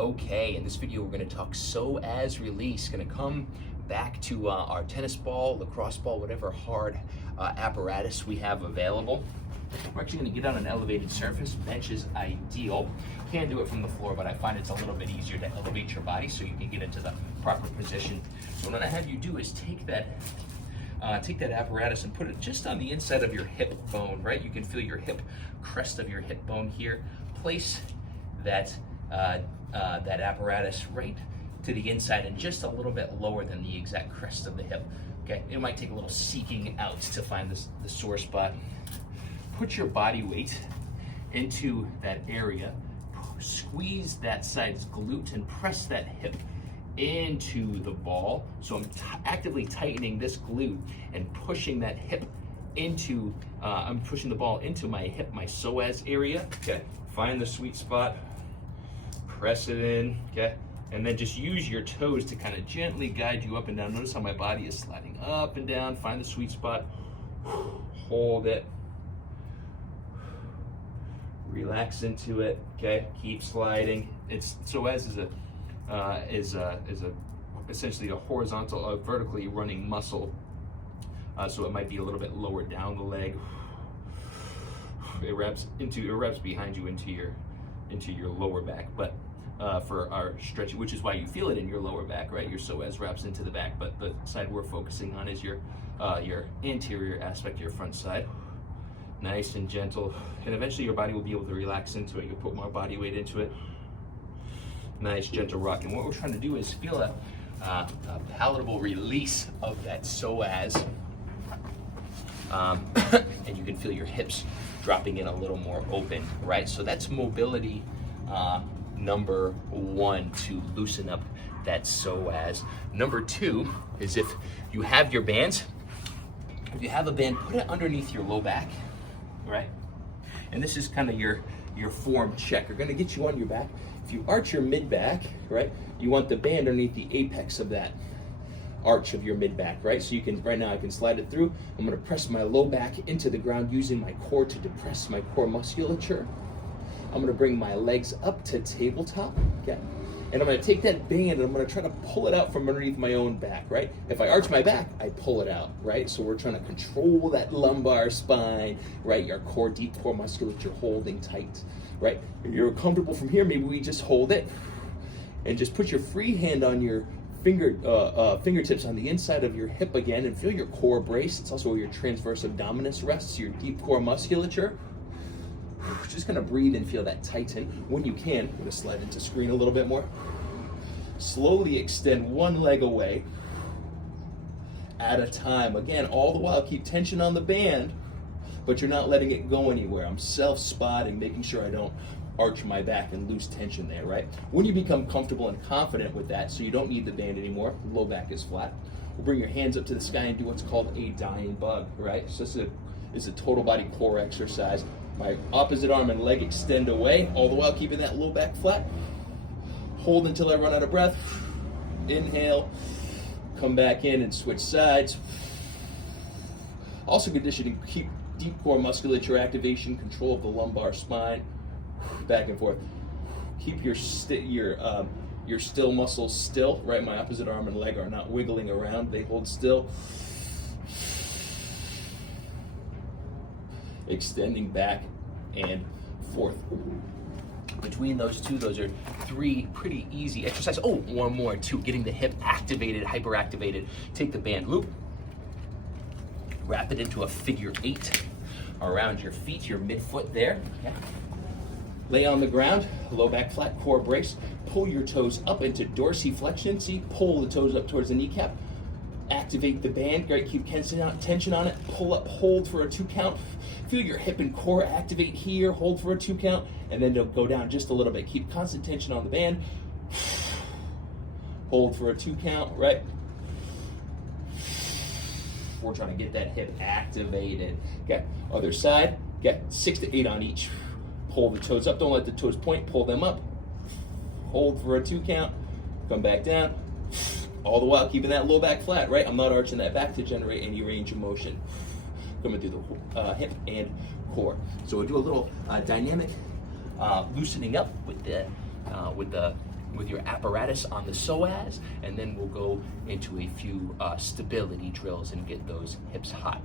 Okay, in this video we're going to talk psoas release. Going to come back to our tennis ball, lacrosse ball, whatever hard apparatus we have available. We're actually going to get on an elevated surface. Bench is ideal. Can do it from the floor, but I find it's a little bit easier to elevate your body so you can get into the proper position. So what I have you do is take that apparatus and put it just on the inside of your hip bone, right? You can feel your hip, crest of your hip bone here. Place that apparatus right to the inside and just a little bit lower than the exact crest of the hip. Okay, it might take a little seeking out to find the sore spot. Put your body weight into that area, squeeze that side's glute and press that hip into the ball. So I'm actively tightening this glute and pushing that hip into, I'm pushing the ball into my hip, my psoas area. Okay, find the sweet spot, press it in, okay? And then just use your toes to kind of gently guide you up and down. Notice how my body is sliding up and down. Find the sweet spot, hold it, relax into it, okay? Keep sliding. It's psoas is essentially a horizontal, vertically running muscle. So it might be a little bit lower down the leg. It wraps behind you into your lower back, but for our stretching, which is why you feel it in your lower back, right? Your psoas wraps into the back, but the side we're focusing on is your anterior aspect, your front side. Nice and gentle, and eventually your body will be able to relax into it. You'll put more body weight into it. Nice, gentle rock. And what we're trying to do is feel a palatable release of that psoas. And you can feel your hips dropping in a little more open, right? So that's mobility number one, to loosen up that psoas. Number two is if you have your bands, if you have a band, put it underneath your low back, right? And this is kind of your form check. You're gonna get you on your back. If you arch your mid back, right, you want the band underneath the apex of that arch of your mid back, right? So you can, right now I can slide it through. I'm gonna press my low back into the ground using my core to depress my core musculature. I'm gonna bring my legs up to tabletop, okay? And I'm gonna take that band and I'm gonna try to pull it out from underneath my own back, right? If I arch my back, I pull it out, right? So we're trying to control that lumbar spine, right? Your core, deep core musculature holding tight, right? If you're comfortable from here, maybe we just hold it and just put your free hand on your fingertips on the inside of your hip again and feel your core brace. It's also where your transverse abdominis rests, your deep core musculature. Just gonna breathe and feel that tighten. When you can, I'm gonna slide into screen a little bit more. Slowly extend one leg away at a time. Again, all the while keep tension on the band, but you're not letting it go anywhere. I'm self-spotting, making sure I don't arch my back and lose tension there, right? When you become comfortable and confident with that, so you don't need the band anymore, low back is flat, we'll bring your hands up to the sky and do what's called a dying bug, right? So this is a total body core exercise. My opposite arm and leg extend away, all the while keeping that low back flat. Hold until I run out of breath. Inhale, come back in and switch sides. Also conditioning, keep deep core musculature activation, control of the lumbar spine. Back and forth. Keep your still muscles still, right? My opposite arm and leg are not wiggling around, they hold still. Extending back and forth. Between those two, those are three pretty easy exercises. Oh, one more too, getting the hip activated, hyperactivated. Take the band loop, wrap it into a figure 8 around your feet, your midfoot there. Okay. Lay on the ground, low back flat, core brace. Pull your toes up into dorsiflexion. See, pull the toes up towards the kneecap. Activate the band, great, keep tension on it. Pull up, hold for a 2 count. Feel your hip and core activate here, hold for a 2 count, and then go down just a little bit. Keep constant tension on the band. Hold for a 2 count, right? We're trying to get that hip activated. Okay, other side, okay, 6 to 8 on each. Pull the toes up, don't let the toes point, pull them up. Hold for a 2 count, come back down. All the while keeping that low back flat, right? I'm not arching that back to generate any range of motion. Coming through the hip and core. So we'll do a little dynamic loosening up with the with your apparatus on the psoas, and then we'll go into a few stability drills and get those hips hot.